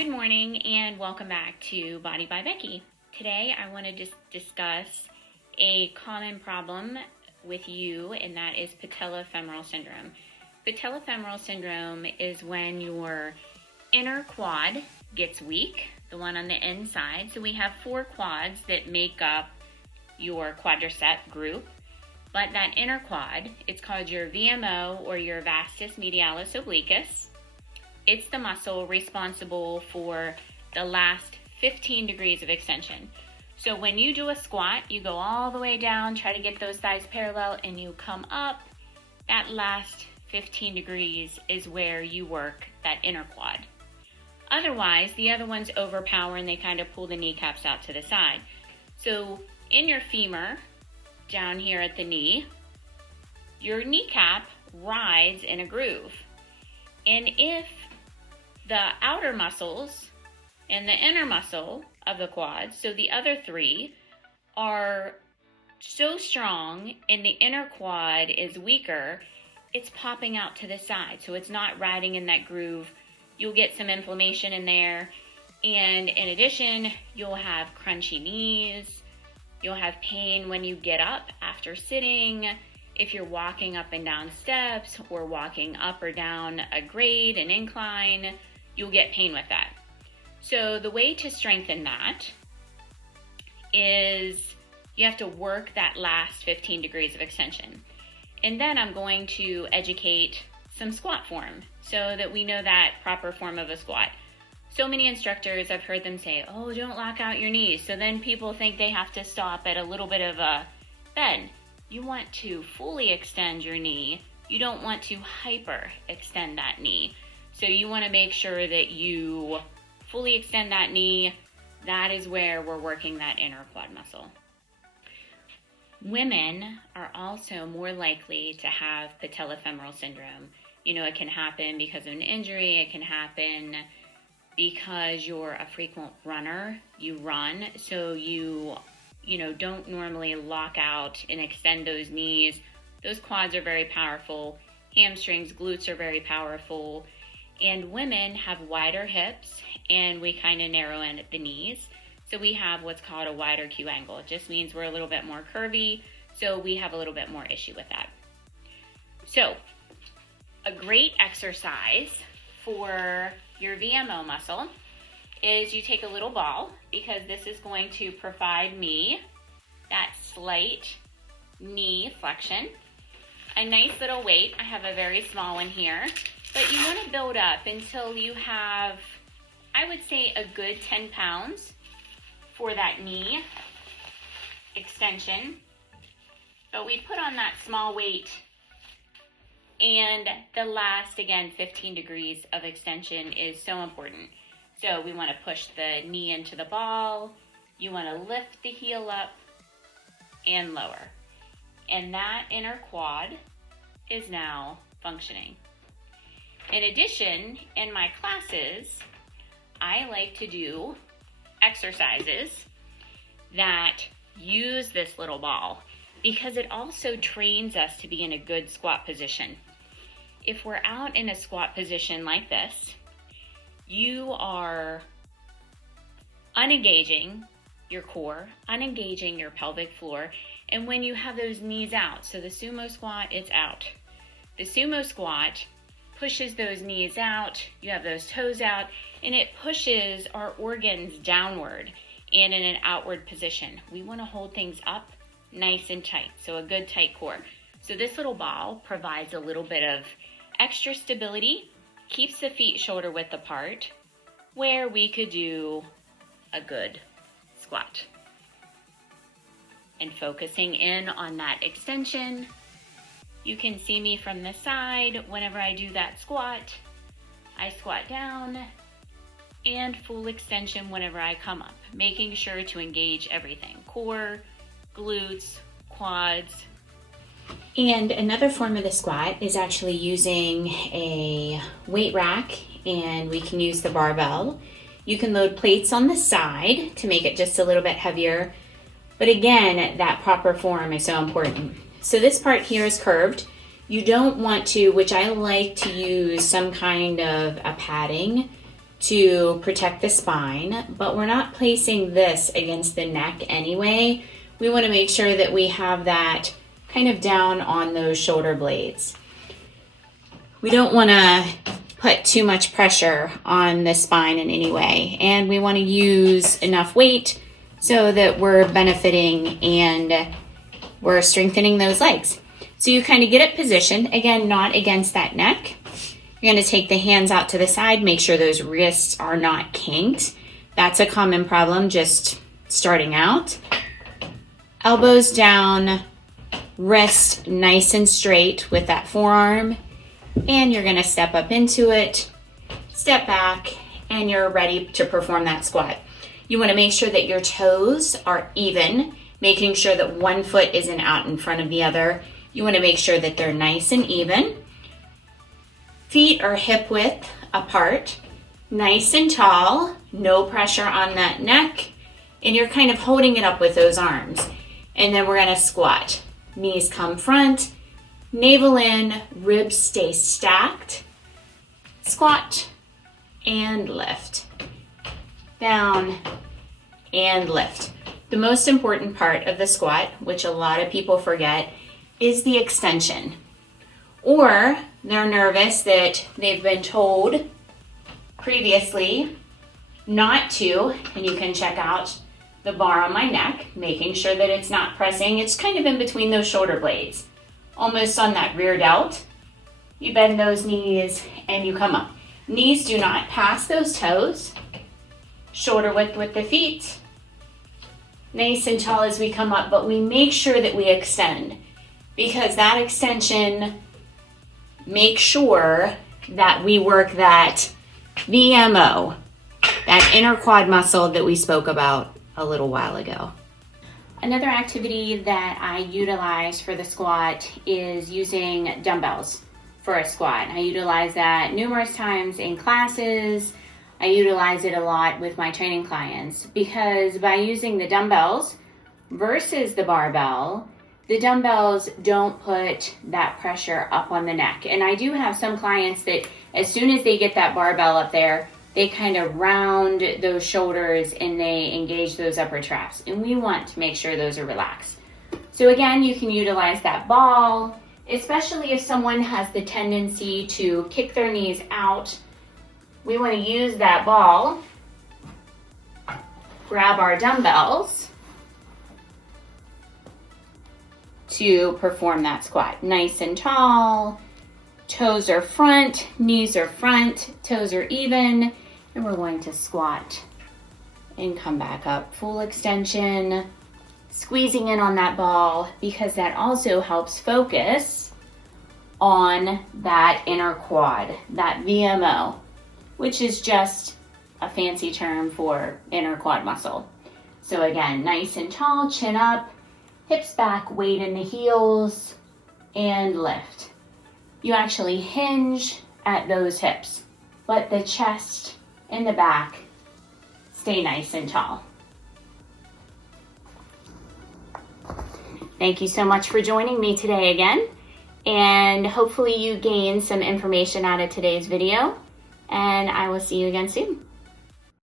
Good morning and welcome back to Body by Becky. Today I want to discuss a common problem with you, and that is patellofemoral syndrome. Patellofemoral syndrome is when your inner quad gets weak, the one on the inside. So we have 4 quads that make up your quadricep group, but that inner quad, it's called your VMO or your vastus medialis obliquus. It's the muscle responsible for the last 15 degrees of extension. So when you do a squat, you go all the way down, try to get those thighs parallel, and you come up. That last 15 degrees is where you work that inner quad. Otherwise, the other ones overpower and they kind of pull the kneecaps out to the side. So in your femur, down here at the knee, your kneecap rides in a groove. And if the outer muscles and the inner muscle of the quads, so the other 3, are so strong and the inner quad is weaker, it's popping out to the side. So it's not riding in that groove. You'll get some inflammation in there. And in addition, you'll have crunchy knees. You'll have pain when you get up after sitting. If you're walking up and down steps or walking up or down a grade, an incline, you'll get pain with that. So the way to strengthen that is you have to work that last 15 degrees of extension. And then I'm going to educate some squat form so that we know that proper form of a squat. So many instructors, I've heard them say, oh, don't lock out your knees. So then people think they have to stop at a little bit of a bend. You want to fully extend your knee. You don't want to hyper extend that knee. So you want to make sure that you fully extend that knee. That is where we're working that inner quad muscle. Women are also more likely to have patellofemoral syndrome. You know, it can happen because of an injury. It can happen because you're a frequent runner. You run, so you don't normally lock out and extend those knees. Those quads are very powerful. Hamstrings, glutes are very powerful. And women have wider hips, and we kind of narrow in at the knees. So we have what's called a wider Q angle. It just means we're a little bit more curvy, so we have a little bit more issue with that. So a great exercise for your VMO muscle is you take a little ball, because this is going to provide me that slight knee flexion. A nice little weight. I have a very small one here, but you want to build up until you have, I would say, a good 10 pounds for that knee extension. But we put on that small weight, and the last, again, 15 degrees of extension is so important. So we want to push the knee into the ball. You want to lift the heel up and lower. And that inner quad is now functioning. In addition, in my classes, I like to do exercises that use this little ball, because it also trains us to be in a good squat position. If we're out in a squat position like this, you are unengaging your core, unengaging your pelvic floor, and when you have those knees out, so the sumo squat, it's out. The sumo squat pushes those knees out, you have those toes out, and it pushes our organs downward and in an outward position. We want to hold things up nice and tight, so a good tight core. So this little ball provides a little bit of extra stability, keeps the feet shoulder width apart, where we could do a good squat. And focusing in on that extension, you can see me from the side. Whenever I do that squat, I squat down, and full extension whenever I come up, making sure to engage everything: core, glutes, quads. And another form of the squat is actually using a weight rack, and we can use the barbell. You can load plates on the side to make it just a little bit heavier. But again, that proper form is so important. So this part here is curved. You don't want to, which I like to use some kind of a padding to protect the spine, but we're not placing this against the neck anyway. We want to make sure that we have that kind of down on those shoulder blades. We don't want to put too much pressure on the spine in any way, and we want to use enough weight so that we're benefiting and we're strengthening those legs. So you kind of get it positioned, again, not against that neck. You're going to take the hands out to the side, make sure those wrists are not kinked. That's a common problem just starting out. Elbows down, wrist nice and straight with that forearm, and you're going to step up into it, step back, and you're ready to perform that squat. You want to make sure that your toes are even, making sure that one foot isn't out in front of the other. You want to make sure that they're nice and even. Feet are hip width apart, nice and tall, no pressure on that neck, and you're kind of holding it up with those arms. And then we're going to squat. Knees come front, navel in, ribs stay stacked. Squat and lift. Down and lift. The most important part of the squat, which a lot of people forget, is the extension. Or they're nervous that they've been told previously not to, and you can check out the bar on my neck, making sure that it's not pressing. It's kind of in between those shoulder blades, almost on that rear delt. You bend those knees and you come up. Knees do not pass those toes. Shoulder width with the feet. Nice and tall as we come up, but we make sure that we extend, because that extension makes sure that we work that VMO, that inner quad muscle that we spoke about a little while ago. Another activity that I utilize for the squat is using dumbbells for a squat. I utilize that numerous times in classes. I utilize it a lot with my training clients, because by using the dumbbells versus the barbell, the dumbbells don't put that pressure up on the neck. And I do have some clients that as soon as they get that barbell up there, they kind of round those shoulders and they engage those upper traps. And we want to make sure those are relaxed. So again, you can utilize that ball, especially if someone has the tendency to kick their knees out. We want to use that ball, grab our dumbbells to perform that squat. Nice and tall, toes are front, knees are front, toes are even, and we're going to squat and come back up. Full extension, squeezing in on that ball, because that also helps focus on that inner quad, that VMO, which is just a fancy term for inner quad muscle. So again, nice and tall, chin up, hips back, weight in the heels, and lift. You actually hinge at those hips, but the chest and the back stay nice and tall. Thank you so much for joining me today again, and hopefully you gained some information out of today's video, and I will see you again soon.